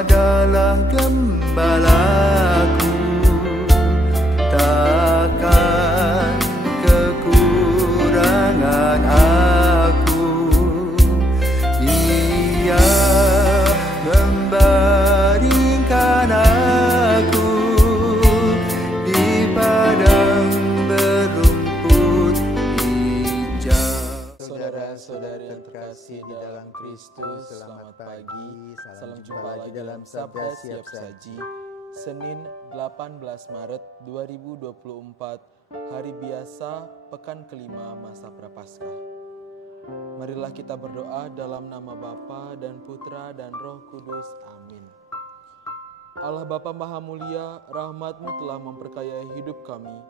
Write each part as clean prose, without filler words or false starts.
adalah gembalaku, takkan kekurangan aku. Ia membaringkan aku di padang berumput hijau. Saudara-saudari yang terkasih di dalam Kristus, selamat pagi. Salam jumpa lagi dalam Sabda Siap Saji, Senin 18 Maret 2024, hari biasa, pekan kelima masa Prapaskah. Marilah kita berdoa dalam nama Bapa dan Putra dan Roh Kudus. Amin. Allah Bapa Maha Mulia, rahmat-Mu telah memperkayai hidup kami.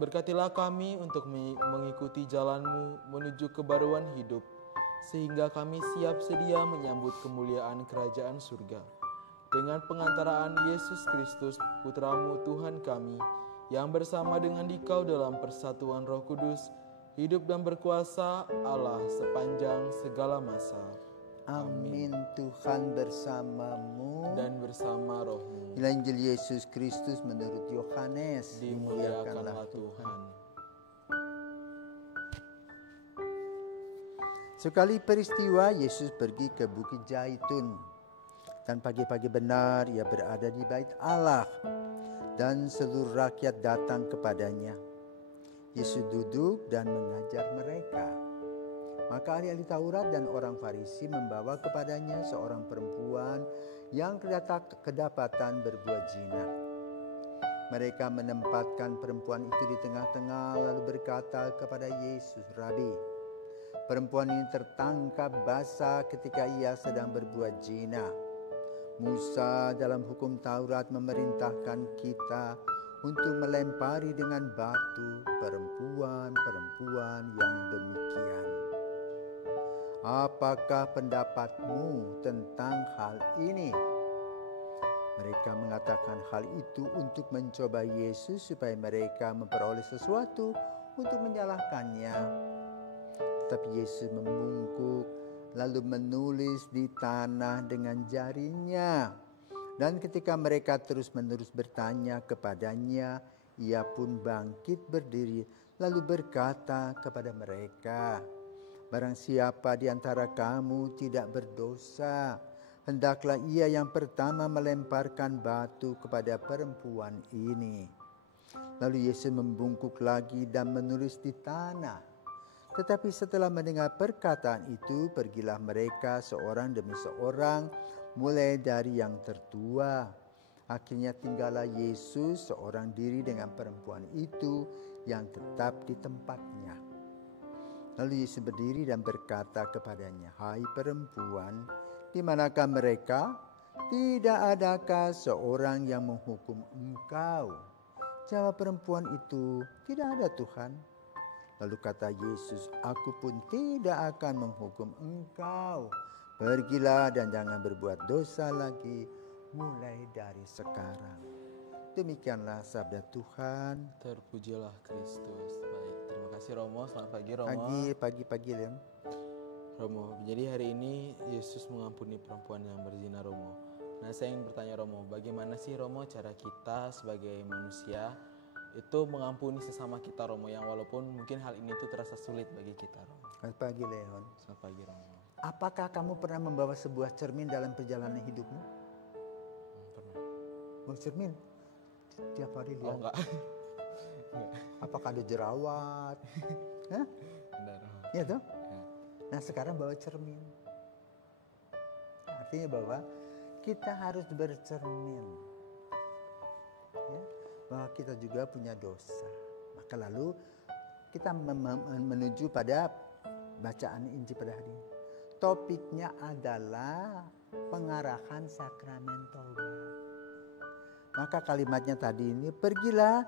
Berkatilah kami untuk mengikuti jalan-Mu menuju kebaruan hidup, sehingga kami siap sedia menyambut kemuliaan kerajaan surga. Dengan pengantaraan Yesus Kristus, Putra-Mu Tuhan kami, yang bersama dengan Dikau dalam persatuan Roh Kudus, hidup dan berkuasa Allah sepanjang segala masa. Amin. Tuhan bersamamu Dan bersama roh-Mu. Inilah Injil Yesus Kristus menurut Yohanes. Dimuliakanlah Tuhan. Sekali peristiwa Yesus pergi ke Bukit Zaitun, dan pagi-pagi benar ia berada di bait Allah, dan seluruh rakyat datang kepadanya. Yesus duduk dan mengajar mereka. Maka ahli-ahli Taurat dan orang Farisi membawa kepadanya seorang perempuan yang kedapatan berbuat zina. Mereka menempatkan perempuan itu di tengah-tengah lalu berkata kepada Yesus, "Rabi, perempuan ini tertangkap basah ketika ia sedang berbuat zina. Musa dalam hukum Taurat memerintahkan kita untuk melempari dengan batu perempuan-perempuan yang demikian. Apakah pendapatmu tentang hal ini?" Mereka mengatakan hal itu untuk mencoba Yesus supaya mereka memperoleh sesuatu untuk menyalahkannya. Tapi Yesus membungkuk lalu menulis di tanah dengan jarinya. Dan ketika mereka terus-menerus bertanya kepadanya, ia pun bangkit berdiri lalu berkata kepada mereka, "Barang siapa di antara kamu tidak berdosa, hendaklah ia yang pertama melemparkan batu kepada perempuan ini." Lalu Yesus membungkuk lagi dan menulis di tanah. Tetapi setelah mendengar perkataan itu, pergilah mereka seorang demi seorang, mulai dari yang tertua. Akhirnya tinggallah Yesus seorang diri dengan perempuan itu yang tetap di tempatnya. Lalu Yesus berdiri dan berkata kepadanya, "Hai perempuan, di manakah mereka? Tidak adakah seorang yang menghukum engkau?" Jawab perempuan itu, "Tidak ada Tuhan." Lalu kata Yesus, "Aku pun tidak akan menghukum engkau. Pergilah dan jangan berbuat dosa lagi mulai dari sekarang." Demikianlah sabda Tuhan. Terpujilah Kristus. Baik, terima kasih Romo. Selamat pagi Romo. Pagi, Lem. Romo, jadi hari ini Yesus mengampuni perempuan yang berzina, Romo. Nah, saya ingin bertanya Romo, bagaimana sih Romo cara kita sebagai manusia itu mengampuni sesama kita, Romo, yang walaupun mungkin hal ini tuh terasa sulit bagi kita, Romo. Selamat pagi, Leon. Selamat pagi, Romo. Apakah kamu pernah membawa sebuah cermin dalam perjalanan hidupmu? Pernah. Bawa cermin? Tiap hari lihat. Oh, enggak. Apakah ada jerawat? Hah? Benar, Romo. Iya tuh? Ya. Nah sekarang bawa cermin. Artinya bahwa kita harus bercermin. Ya, bahwa kita juga punya dosa. Maka lalu kita menuju pada bacaan Injil pada hari ini. Topiknya adalah pengarahan sakramen taubat. Maka kalimatnya tadi ini, "Pergilah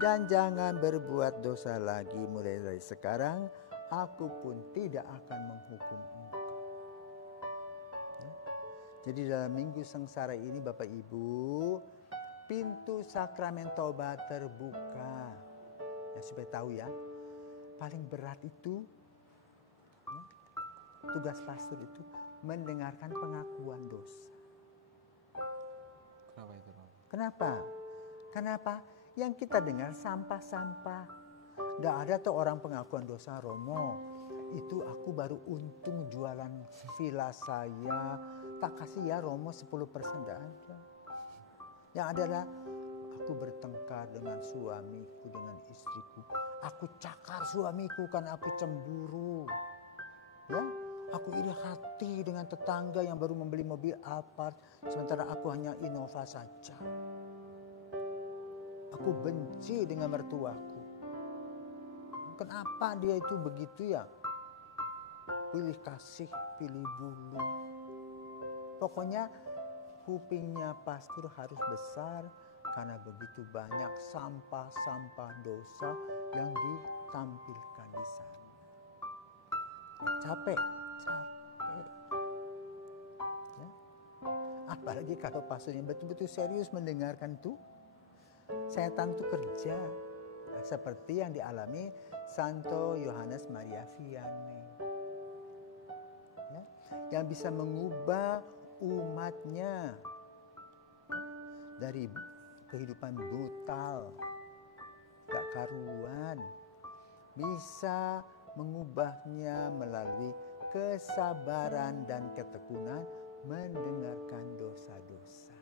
dan jangan berbuat dosa lagi mulai dari sekarang. Aku pun tidak akan menghukum engkau." Jadi dalam minggu sengsara ini Bapak Ibu, pintu sakramen taubat terbuka. Ya, supaya tahu ya, paling berat itu, tugas pastor itu mendengarkan pengakuan dosa. Kenapa itu, Romo? Kenapa? Yang kita dengar sampah-sampah. Nggak ada tuh orang pengakuan dosa, Romo. Itu aku baru untung jualan villa saya. Tak kasih ya Romo 10%, nggak ada. Yang adalah aku bertengkar dengan suamiku, dengan istriku. Aku cakar suamiku karena aku cemburu. Ya, aku iri hati dengan tetangga yang baru membeli mobil Alphard, sementara aku hanya Innova saja. Aku benci dengan mertuaku. Kenapa dia itu begitu ya? Pilih kasih, pilih bulu. Pokoknya kupingnya pastor harus besar karena begitu banyak sampah-sampah dosa yang ditampilkan di sana. Capek. Ya. Apalagi kalau pastornya betul-betul serius mendengarkan tuh. Setan itu kerja. Nah, seperti yang dialami Santo Yohanes Maria Vianney. Ya. Yang bisa mengubah umatnya dari kehidupan brutal, gak karuan, bisa mengubahnya melalui kesabaran dan ketekunan mendengarkan dosa-dosa.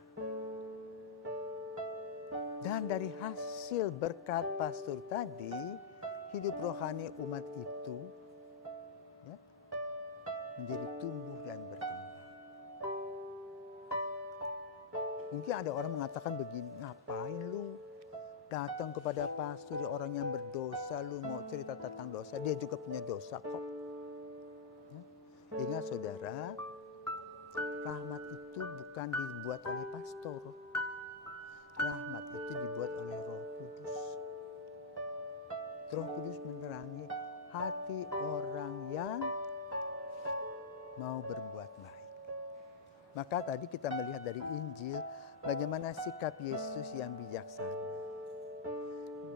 Dan dari hasil berkat pastor tadi, hidup rohani umat itu ya, menjadi tumbuh dan berkembang. Mungkin ada orang mengatakan begini, ngapain lu datang kepada pastor orang yang berdosa, lu mau cerita tentang dosa, dia juga punya dosa kok. Ya. Ingat saudara, rahmat itu bukan dibuat oleh pastor. Rahmat itu dibuat oleh Roh Kudus. Roh Kudus menerangi hati orang yang mau berbuat baik. Maka tadi kita melihat dari Injil bagaimana sikap Yesus yang bijaksana.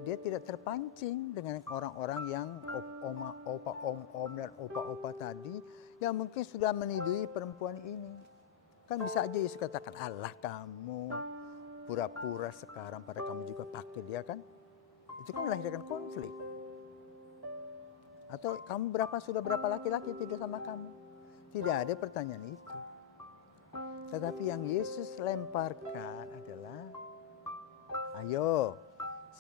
Dia tidak terpancing dengan orang-orang yang om dan opa tadi yang mungkin sudah menidui perempuan ini. Kan bisa aja Yesus katakan, Allah kamu pura-pura sekarang pada kamu juga pakai dia kan. Itu kan melahirkan konflik. Atau kamu sudah berapa laki-laki tidur sama kamu. Tidak ada pertanyaan itu. Tetapi yang Yesus lemparkan adalah, ayo,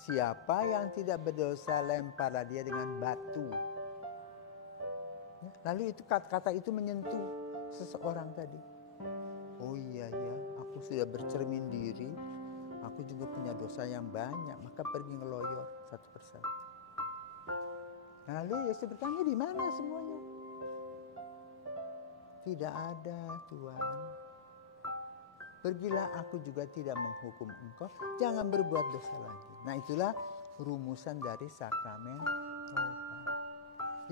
siapa yang tidak berdosa lemparlah dia dengan batu. Lalu itu kata itu menyentuh seseorang tadi. Oh iya ya, aku sudah bercermin diri, aku juga punya dosa yang banyak, maka pergi ngeloyor satu persatu. Lalu Yesus bertanya, di mana semuanya? Tidak ada, Tuhan. Pergilah, aku juga tidak menghukum engkau, jangan berbuat dosa lagi. Nah itulah rumusan dari sakramen tobat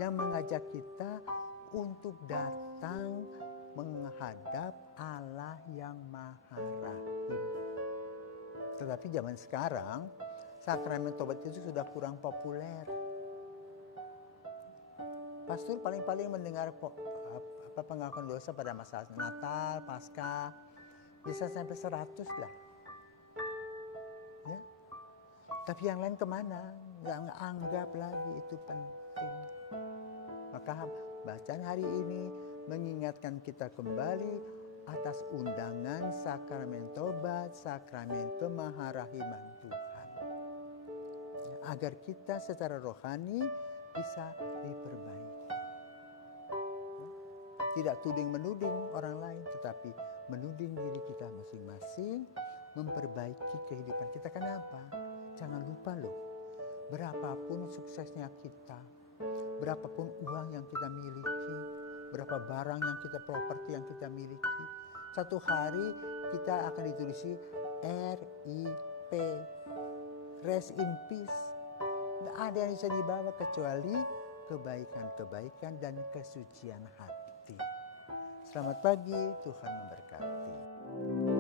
yang mengajak kita untuk datang menghadap Allah yang Maha Rahim. Tetapi zaman sekarang sakramen tobat itu sudah kurang populer. Pastor paling-paling mendengar pengakuan dosa pada masa Natal, Paskah, bisa sampai 100 lah. Ya. Tapi yang lain kemana? Nggak anggap lagi itu penting. Maka bacaan hari ini mengingatkan kita kembali atas undangan sakramen tobat, sakramen kemaharahiman Tuhan. Ya, agar kita secara rohani bisa diperbaiki. Tidak tuding-menuding orang lain, tetapi menuding diri kita masing-masing, memperbaiki kehidupan kita. Kenapa? Jangan lupa loh, berapapun suksesnya kita, berapapun uang yang kita miliki, berapa barang yang kita, properti yang kita miliki, satu hari kita akan ditulisi RIP, rest in peace. Tidak ada yang bisa dibawa kecuali kebaikan-kebaikan dan kesucian hati. Selamat pagi, Tuhan memberkati.